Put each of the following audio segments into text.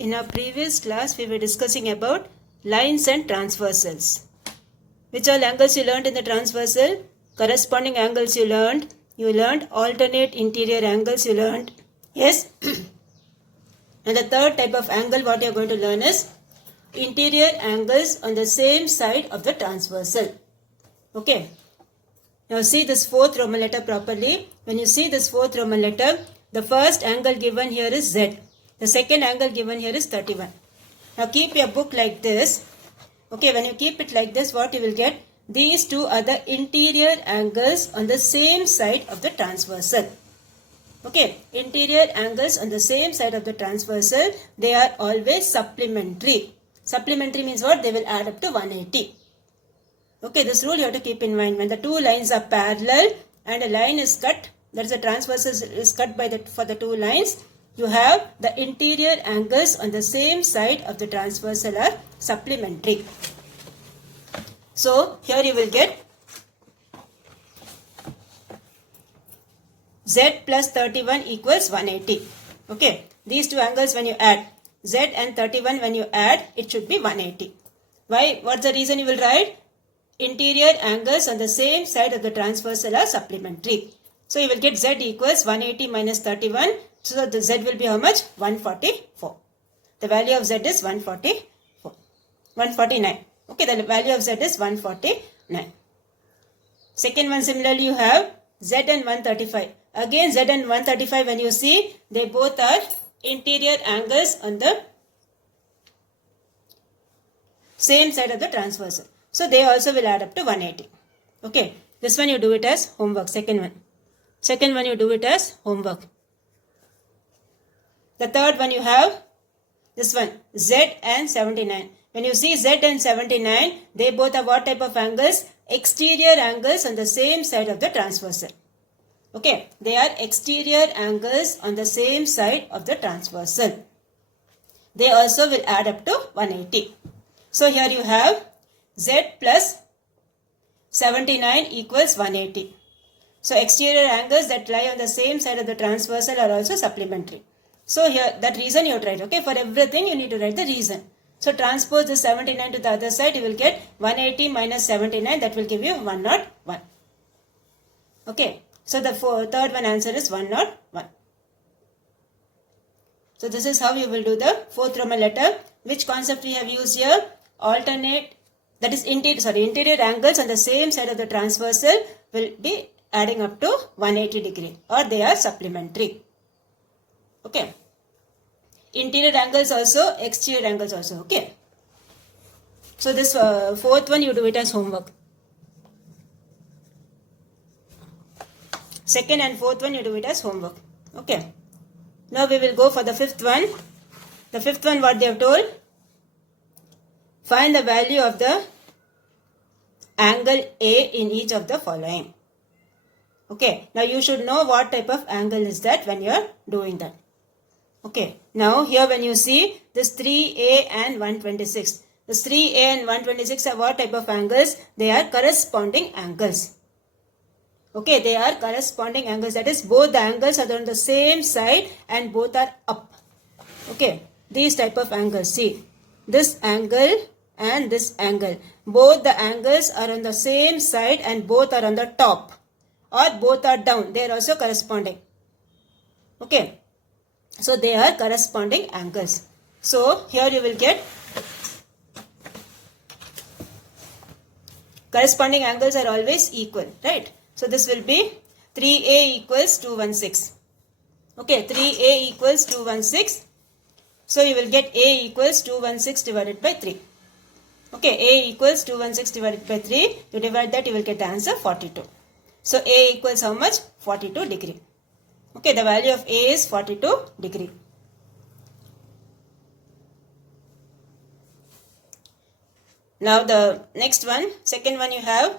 In our previous class, we were discussing about lines and transversals. Which all angles you learned in the transversal? Corresponding angles you learned. You learned alternate interior angles you learned. Yes? And the third type of angle what you are going to learn is interior angles on the same side of the transversal. Okay. Now see this fourth Roman letter properly. When you see this fourth Roman letter, the first angle given here is Z. The second angle given here is 31. Now keep your book like this. Okay, when you keep it like this, what you will get? These two are the interior angles on the same side of the transversal. Okay, interior angles on the same side of the transversal, they are always supplementary. Supplementary means what? They will add up to 180. Okay, this rule you have to keep in mind. When the two lines are parallel and a line is cut, that is the transversal is cut by for the two lines, you have the interior angles on the same side of the transversal are supplementary. So here you will get Z plus 31 equals 180. Okay, these two angles when you add, Z and 31 when you add, it should be 180. Why? What's the reason you will write? Interior angles on the same side of the transversal are supplementary. So you will get Z equals 180 minus 31. So the Z will be how much? 144. The value of Z is 149. Okay, the value of Z is 149. Second one, similarly you have Z and 135. Again Z and 135 when you see, they both are interior angles on the same side of the transversal. So they also will add up to 180. Okay, this one you do it as homework, second one. Second one you do it as homework. The third one you have this one, Z and 79. When you see Z and 79, they both are what type of angles? Exterior angles on the same side of the transversal. Okay, they are exterior angles on the same side of the transversal. They also will add up to 180. So here you have Z plus 79 equals 180. So exterior angles that lie on the same side of the transversal are also supplementary. So here that reason you have to write. Okay, for everything you need to write the reason. So transpose the 79 to the other side, you will get 180 minus 79, that will give you 101. Okay, so the third one answer is 101. So this is how you will do the fourth Roman letter. Which concept we have used here? Alternate, that is interior angles on the same side of the transversal will be adding up to 180 degree or they are supplementary. Okay. Interior angles also, exterior angles also. Okay. So this fourth one you do it as homework. Second and fourth one you do it as homework. Okay. Now we will go for the fifth one. The fifth one what they have told? Find the value of the angle A in each of the following. Okay. Now you should know what type of angle is that when you are doing that. Okay, now here when you see this 3A and 126, this 3A and 126 are what type of angles? They are corresponding angles. Okay, they are corresponding angles, that is both the angles are on the same side and both are up. Okay, these type of angles, see this angle and this angle, both the angles are on the same side and both are on the top or both are down, they are also corresponding. Okay. So they are corresponding angles. So here you will get corresponding angles are always equal, right? So this will be 3A equals 216. Okay, 3A equals 216. So you will get A equals 216 divided by 3. Okay, A equals 216 divided by 3. You divide that, you will get the answer 42. So A equals how much? 42 degree. Okay, the value of A is 42 degree. Now the next one, second one you have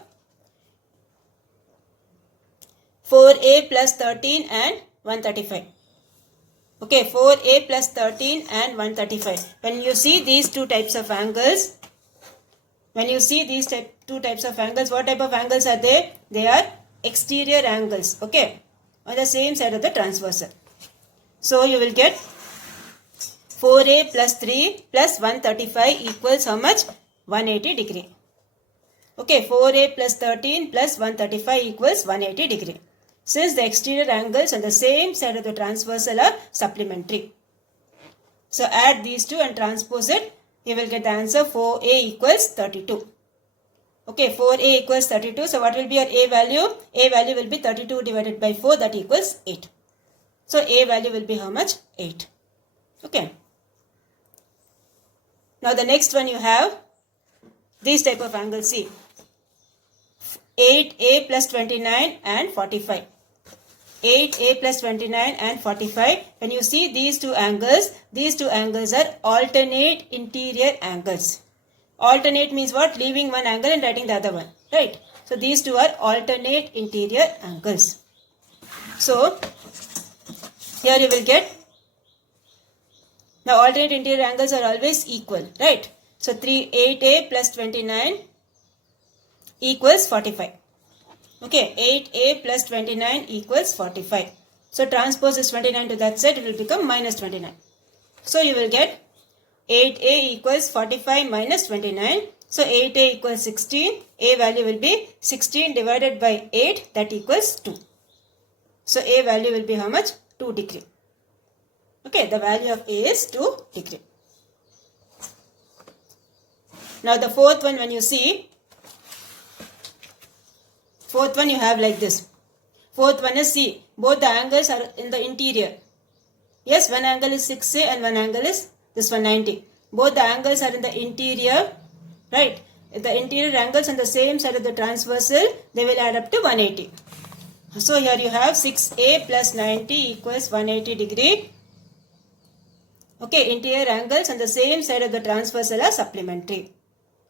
4A plus 13 and 135. Okay, 4A plus 13 and 135. When you see these two types of angles, two types of angles, what type of angles are they? They are exterior angles. Okay. On the same side of the transversal. So you will get 4a plus 3 plus 135 equals how much? 180 degree. Okay, 4a plus 13 plus 135 equals 180 degree. Since the exterior angles on the same side of the transversal are supplementary. So add these two and transpose it. You will get the answer 4a equals 32. Okay, 4a equals 32. So what will be your a value? A value will be 32 divided by 4, that equals 8. So a value will be how much? 8. Okay. Now the next one you have these type of angles. See, 8a plus 29 and 45. 8a plus 29 and 45. When you see these two angles are alternate interior angles. Alternate means what? Leaving one angle and writing the other one. Right? So these two are alternate interior angles. So here you will get, now alternate interior angles are always equal. Right? So 8a plus 29 equals 45. Okay, 8a plus 29 equals 45. So transpose this 29 to that side, it will become minus 29. So you will get 8a equals 45 minus 29. So 8a equals 16. A value will be 16 divided by 8, that equals 2. So a value will be how much? 2 degree. Okay, the value of a is 2 degree. Now the fourth one, when you see, fourth one you have like this. Fourth one is, see, both the angles are in the interior. Yes, one angle is 6a and one angle is this one 90. Both the angles are in the interior, right? The interior angles on the same side of the transversal, they will add up to 180. So here you have 6a plus 90 equals 180 degree. Okay, interior angles on the same side of the transversal are supplementary.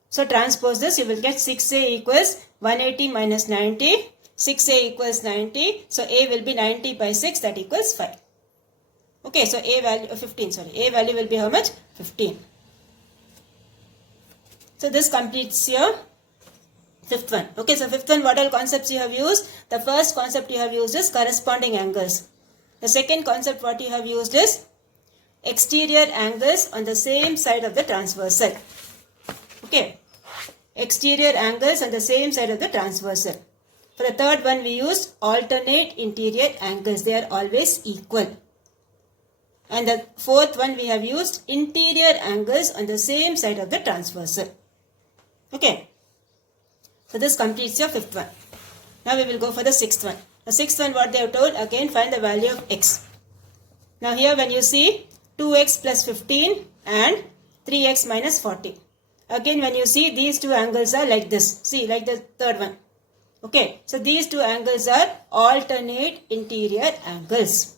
So transpose this, you will get 6a equals 180 minus 90. 6a equals 90. So a will be 90 by 6, that equals 5. Okay, so a value 15, sorry. A value will be how much? 15. So this completes your fifth one. Okay, so fifth one, what all concepts you have used? The first concept you have used is corresponding angles. The second concept what you have used is exterior angles on the same side of the transversal. Okay, exterior angles on the same side of the transversal. For the third one, we used alternate interior angles. They are always equal. And the fourth one, we have used interior angles on the same side of the transversal. Okay, so this completes your fifth one. Now we will go for the sixth one. The sixth one, what they have told, again find the value of x. Now here when you see 2x plus 15 and 3x minus 40. Again when you see these two angles are like this. See, like the third one. Okay, so these two angles are alternate interior angles.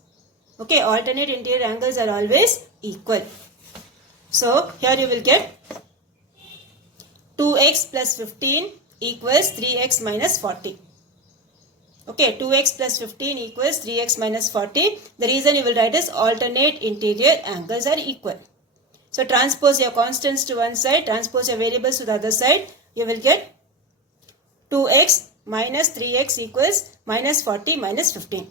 Okay, alternate interior angles are always equal. So here you will get 2x plus 15 equals 3x minus 40. Okay, 2x plus 15 equals 3x minus 40. The reason you will write is alternate interior angles are equal. So transpose your constants to one side, transpose your variables to the other side. You will get 2x minus 3x equals minus 40 minus 15.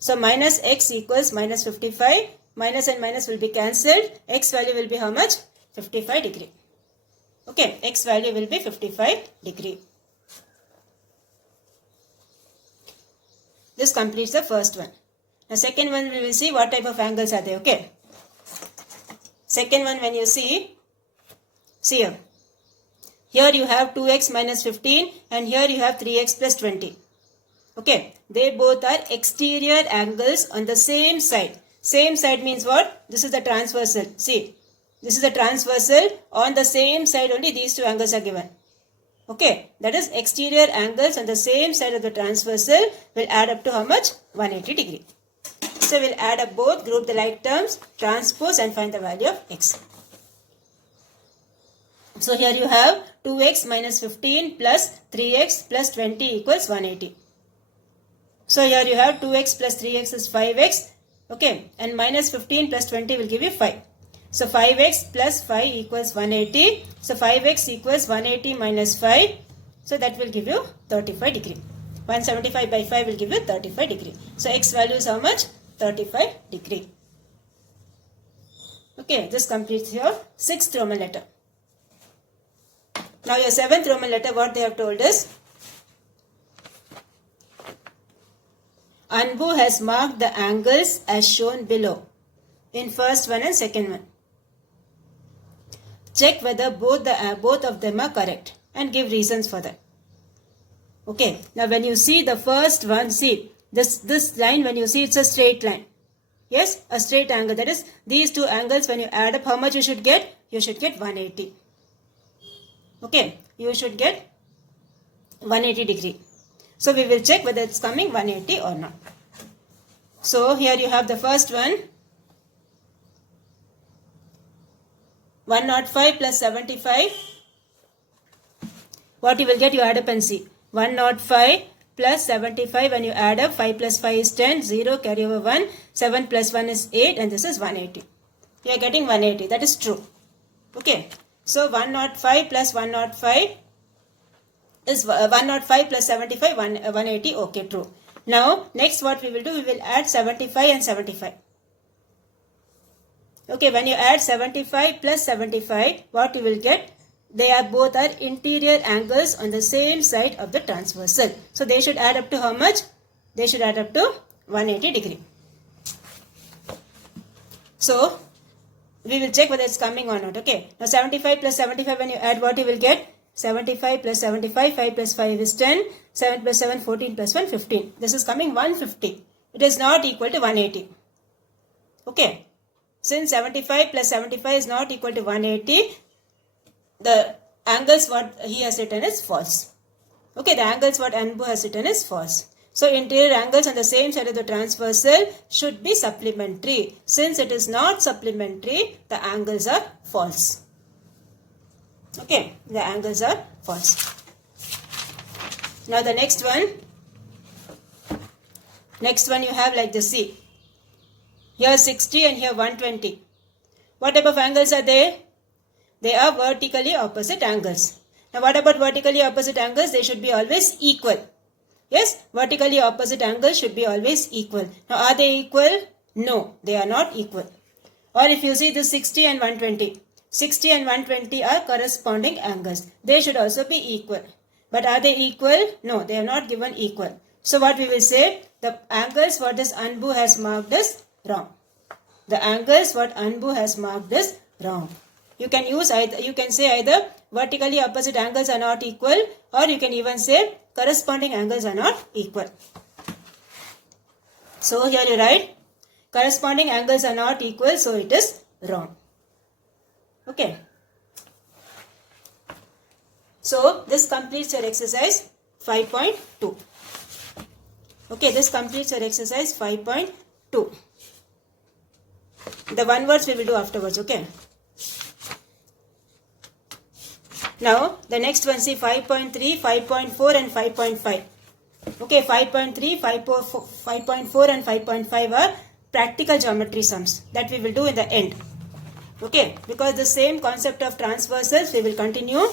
So minus x equals minus 55. Minus and minus will be cancelled. X value will be how much? 55 degree. Okay, x value will be 55 degree. This completes the first one. The second one we will see what type of angles are they. Okay. Second one when you see here. Here you have 2x minus 15 and here you have 3x plus 20. Okay. They both are exterior angles on the same side. Same side means what? This is the transversal. See. This is the transversal. On the same side only these two angles are given. Okay. That is exterior angles on the same side of the transversal will add up to how much? 180 degree. So we'll add up both, group the like terms, transpose and find the value of x. So here you have 2x minus 15 plus 3x plus 20 equals 180. So here you have 2x plus 3x is 5x. Okay. And minus 15 plus 20 will give you 5. So 5x plus 5 equals 180. So 5x equals 180 minus 5. So that will give you 35 degree. 175 by 5 will give you 35 degree. So x value is how much? 35 degree. Okay, this completes your 6th Roman letter. Now your 7th Roman letter, what they have told is, Anbu has marked the angles as shown below in first one and second one. Check whether both of them are correct and give reasons for that. Okay, now when you see the first one, see this line, when you see it's a straight line. Yes, a straight angle. That is, these two angles, when you add up, how much you should get? You should get 180. Okay, you should get 180 degree. So we will check whether it's coming 180 or not. So here you have the first one. 105 plus 75. What you will get, you add up and see. 105 plus 75, when you add up, 5 plus 5 is 10, 0, carry over 1, 7 plus 1 is 8, and this is 180. You are getting 180, that is true. Okay, so 105 plus 105 is 105 plus 75, 180, okay, true. Now, next what we will do, we will add 75 and 75. Okay, when you add 75 plus 75, what you will get? They are both are interior angles on the same side of the transversal. So they should add up to how much? They should add up to 180 degree. So we will check whether it's coming or not. Okay. Now 75 plus 75, when you add, what you will get? 75 plus 75, 5 plus 5 is 10, 7 plus 7, 14 plus 1, 15. This is coming 150. It is not equal to 180. Okay. Since 75 plus 75 is not equal to 180, the angles what he has written is false. Okay, the angles what Anbu has written is false. So interior angles on the same side of the transversal should be supplementary. Since it is not supplementary, the angles are false. Okay, the angles are false. Now the next one. Next one you have like this. See. Here 60 and here 120. What type of angles are they? They are vertically opposite angles. Now what about vertically opposite angles? They should be always equal. Yes, vertically opposite angles should be always equal. Now are they equal? No, they are not equal. Or if you see this 60 and 120. 60 and 120 are corresponding angles. They should also be equal. But are they equal? No, they are not given equal. So what we will say? The angles what this Anbu has marked is wrong. The angles what Anbu has marked is wrong. You can use either, you can say either vertically opposite angles are not equal, or you can even say corresponding angles are not equal. So here you write corresponding angles are not equal, so it is wrong. Okay. So this completes your exercise 5.2. Okay, this completes your exercise 5.2. The one words we will do afterwards, okay. Now, the next one, see 5.3, 5.4 and 5.5. Okay, 5.3, 5.4 and 5.5 are practical geometry sums that we will do in the end. Okay, because the same concept of transversals we will continue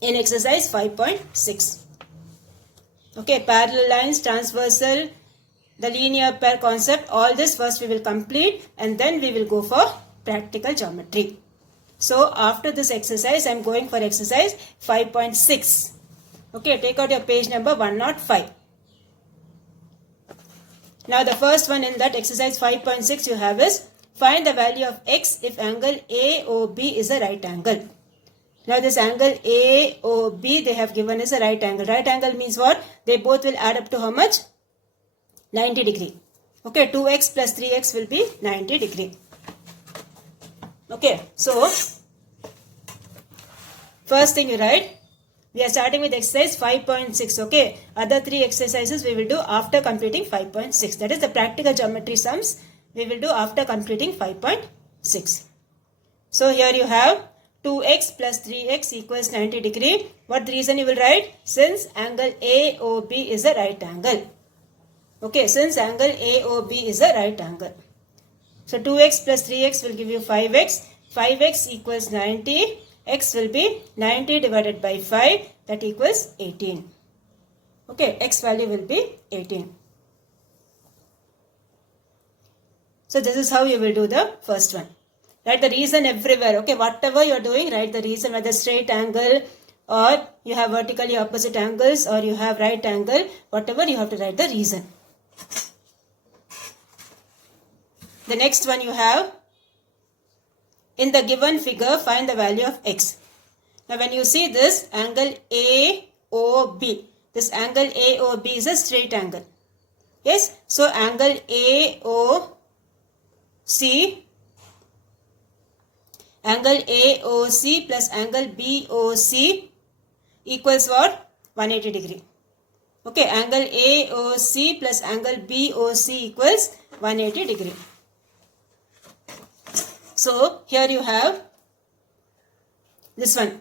in exercise 5.6. Okay, parallel lines, transversal, the linear pair concept, all this first we will complete and then we will go for practical geometry. So after this exercise, I am going for exercise 5.6. Okay, take out your page number 105. Now the first one in that exercise 5.6 you have is find the value of x if angle AOB is a right angle. Now this angle AOB they have given is a right angle. Right angle means what? They both will add up to how much? 90 degree. Okay, 2x plus 3x will be 90 degree. Okay, so first thing you write, we are starting with exercise 5.6. Okay, other three exercises we will do after completing 5.6. That is the practical geometry sums we will do after completing 5.6. So here you have 2x plus 3x equals 90 degree. What the reason you will write? Since angle AOB is a right angle. Okay, since angle AOB is a right angle. So 2x plus 3x will give you 5x. 5x equals 90. X will be 90 divided by 5. That equals 18. Okay, x value will be 18. So this is how you will do the first one. Write the reason everywhere. Okay, whatever you are doing, write the reason, whether straight angle or you have vertically opposite angles or you have right angle, whatever you have to write the reason. The next one you have, in the given figure, find the value of x. Now when you see this angle AOB, this angle AOB is a straight angle. Yes, so angle AOC plus angle BOC equals what? 180 degree. Okay, angle AOC plus angle BOC equals 180 degree. So here you have this one,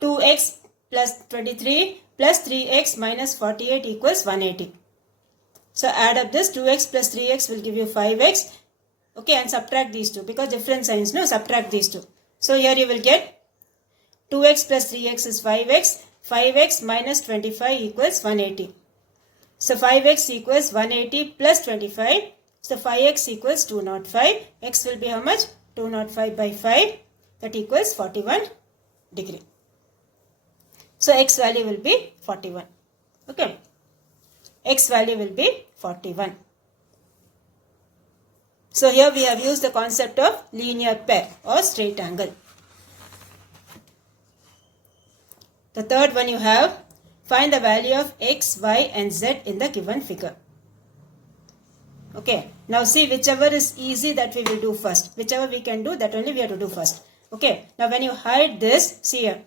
2x plus 23 plus 3x minus 48 equals 180. So add up this, 2x plus 3x will give you 5x. Okay, and subtract these two because different signs, no, subtract these two. So here you will get 2x plus 3x is 5x, 5x minus 25 equals 180. So 5x equals 180 plus 25, so 5x equals 205, x will be how much? 205 by 5, that equals 41 degree. So x value will be 41. Okay, x value will be 41. So here we have used the concept of linear pair or straight angle. The third one you have, find the value of x, y and z in the given figure. Okay, now see whichever is easy that we will do first. Whichever we can do, that only we have to do first. Okay, now when you hide this, see here.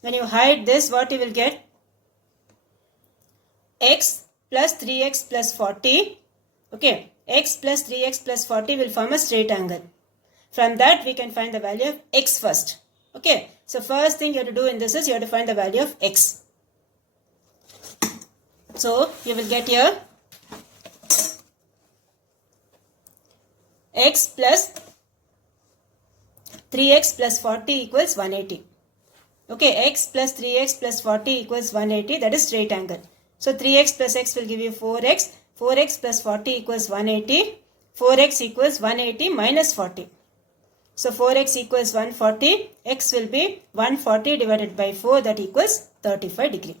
When you hide this, what you will get? X plus 3x plus 40. Okay, x plus 3x plus 40 will form a straight angle. From that we can find the value of x first. Okay, so first thing you have to do in this is you have to find the value of x. So you will get here x plus 3x plus 40 equals 180. Okay, x plus 3x plus 40 equals 180, that is straight angle. So 3x plus x will give you 4x. 4x plus 40 equals 180. 4x equals 180 minus 40. So 4x equals 140. X will be 140 divided by 4, that equals 35 degree.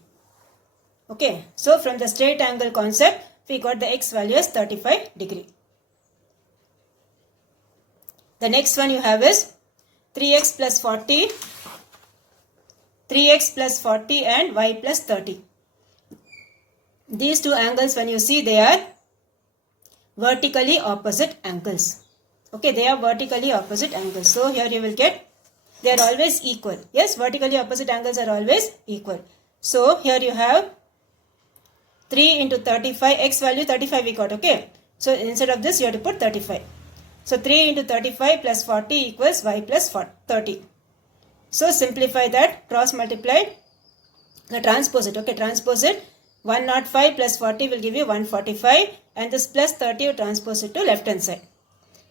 Okay, so from the straight angle concept, we got the x value as 35 degree. The next one you have is 3x plus 40, 3x plus 40 and y plus 30. These two angles, when you see, they are vertically opposite angles. Okay, they are vertically opposite angles. So here you will get, they are always equal. Yes, vertically opposite angles are always equal. So here you have 3 into 35, x value 35 we got. Okay, so instead of this you have to put 35. So 3 into 35 plus 40 equals y plus 30. So simplify that, cross multiply, the transpose it. Okay, transpose it. 105 plus 40 will give you 145, and this plus 30 you transpose it to left hand side.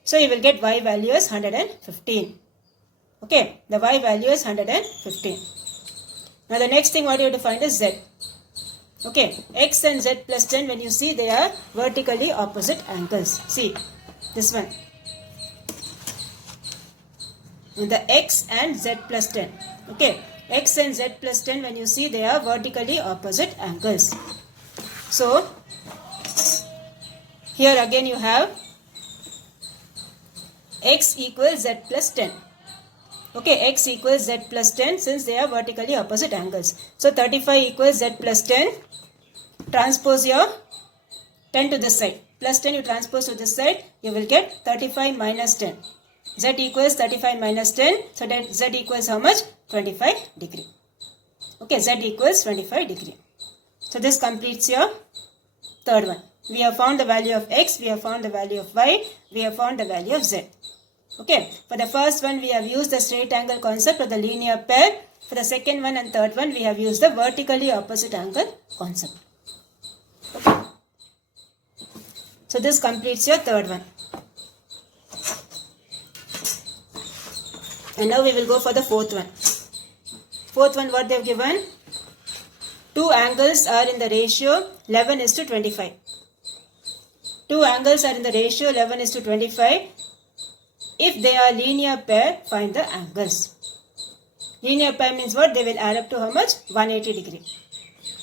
So you will get y value as 115. Okay, the y value is 115. Now the next thing what you have to find is z. Okay, x and z plus 10, when you see, they are vertically opposite angles. See this one. The x and z plus 10. Okay, x and z plus 10, when you see, they are vertically opposite angles. So here again you have x equals z plus 10. Okay, x equals z plus 10 since they are vertically opposite angles. So 35 equals z plus 10. Transpose your 10 to this side. Plus 10 you transpose to this side. You will get 35 minus 10. Z equals 35 minus 10. So that z equals how much? 25 degree. Okay, z equals 25 degree. So this completes your third one. We have found the value of x. We have found the value of y. We have found the value of z. Okay, for the first one we have used the straight angle concept or the linear pair. For the second one and third one we have used the vertically opposite angle concept. Okay. So this completes your third one. And now we will go for the fourth one. Fourth one, what they have given? Two angles are in the ratio 11 is to 25. Two angles are in the ratio 11 is to 25. If they are linear pair, find the angles. Linear pair means what? They will add up to how much? 180 degree.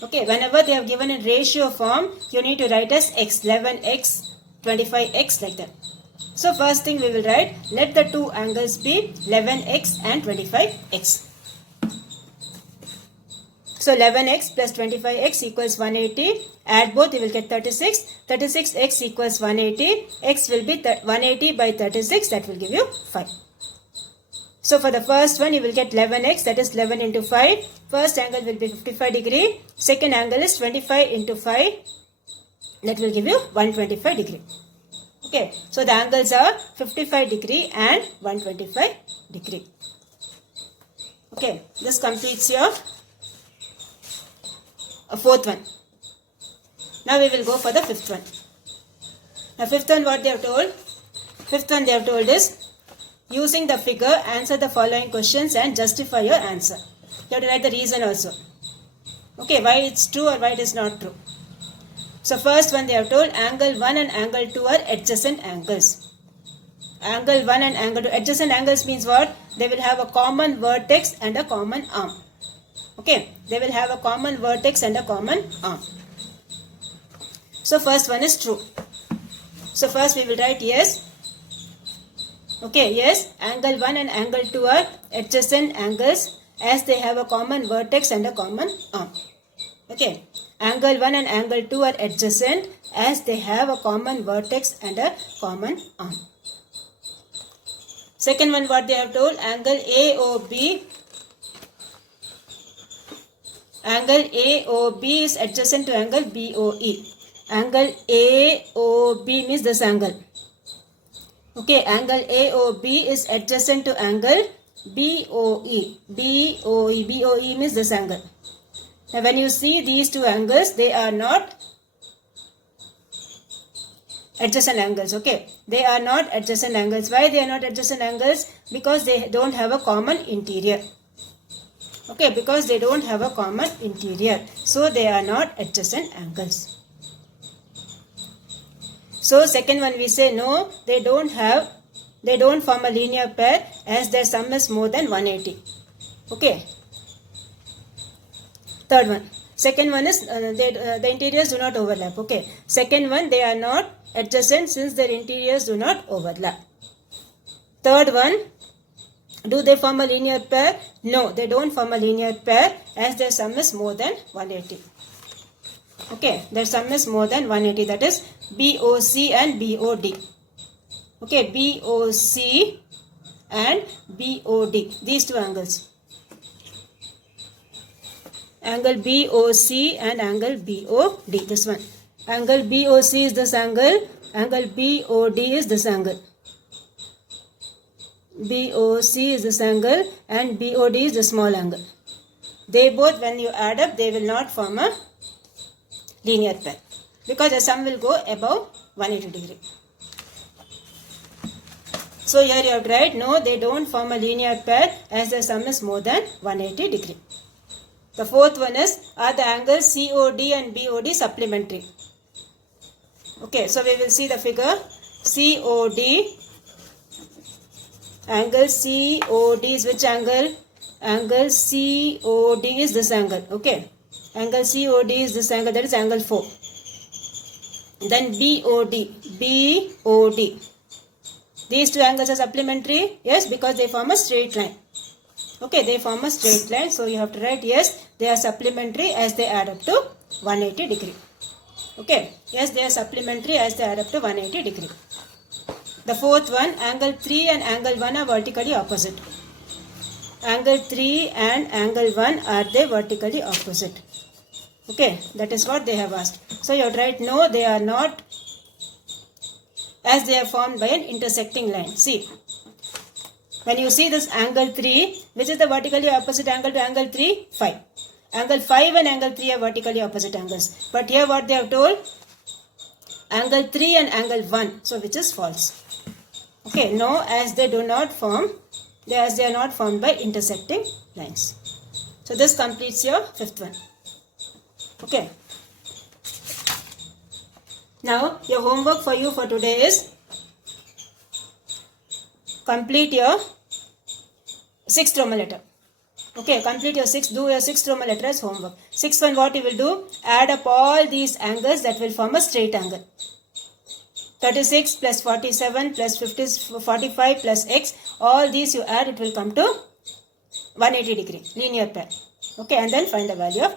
Okay, whenever they have given in ratio form, you need to write as x, 11x, 25x, like that. So first thing we will write, let the two angles be 11x and 25x. So 11x plus 25x equals 180. Add both, you will get 36. 36x equals 180. X will be 180 by 36, that will give you 5. So for the first one, you will get 11x, that is 11 into 5. First angle will be 55 degree. Second angle is 25 into 5. That will give you 125 degree. Okay, so the angles are 55 degree and 125 degree. Okay, this completes your fourth one. Now we will go for the fifth one. Now fifth one, what they have told? Fifth one they have told is, using the figure, answer the following questions and justify your answer. You have to write the reason also. Okay, why it's true or why it is not true. So first one they have told, angle 1 and angle 2 are adjacent angles. Angle 1 and angle 2, adjacent angles means what? They will have a common vertex and a common arm. Okay, they will have a common vertex and a common arm. So first one is true. So first we will write yes. Okay, yes, angle 1 and angle 2 are adjacent angles as they have a common vertex and a common arm. Okay, angle 1 and angle 2 are adjacent as they have a common vertex and a common arm. Second one, what they have told, angle AOB. Angle AOB is adjacent to angle BOE. Angle AOB means this angle. Okay, angle AOB is adjacent to angle BOE. BOE means this angle. Now when you see these two angles, they are not adjacent angles. Okay, they are not adjacent angles. Why they are not adjacent angles? Because they don't have a common interior. Okay, because they don't have a common interior. So they are not adjacent angles. So second one we say no, they don't form a linear pair as their sum is more than 180. Okay. Third one. Second one is the interiors do not overlap. Okay. Second one, they are not adjacent since their interiors do not overlap. Third one, do they form a linear pair? No, they don't form a linear pair as their sum is more than 180. Okay, their sum is more than 180, that is BOC and BOD. Okay, BOC and BOD, these two angles. Angle BOC and angle BOD, this one. Angle BOC is this angle, angle BOD is this angle. BOC is this angle and BOD is the small angle. They both, when you add up, they will not form a linear pair because the sum will go above 180 degree. So here you have to write no, they don't form a linear pair as the sum is more than 180 degree. The fourth one is, are the angles COD and BOD supplementary? Okay, so we will see the figure. COD, angle COD is which angle? Angle COD is this angle. Okay, angle COD is this angle, that is angle 4. Then BOD, these two angles are supplementary. Yes, because they form a straight line. Okay, they form a straight line. So you have to write yes, they are supplementary as they add up to 180 degree. Okay, yes, they are supplementary as they add up to 180 degree. The fourth one, angle 3 and angle 1 are vertically opposite. Angle 3 and angle 1 are they vertically opposite. Okay, that is what they have asked. So you have to write no, they are not, as they are formed by an intersecting line. See, when you see this angle 3, which is the vertically opposite angle to angle 3? 5. Angle 5 and angle 3 are vertically opposite angles. But here what they have told? Angle 3 and angle 1. So which is false. Okay, no, as they do not form, as they are not formed by intersecting lines. So this completes your fifth one. Okay. Now your homework for you for today is complete your sixth Roman letter. Okay, complete your do your sixth Roman letter as homework. Sixth one, what you will do? Add up all these angles that will form a straight angle. 36 plus 47 plus 45 plus x, all these you add, it will come to 180 degree, linear pair. Okay, and then find the value of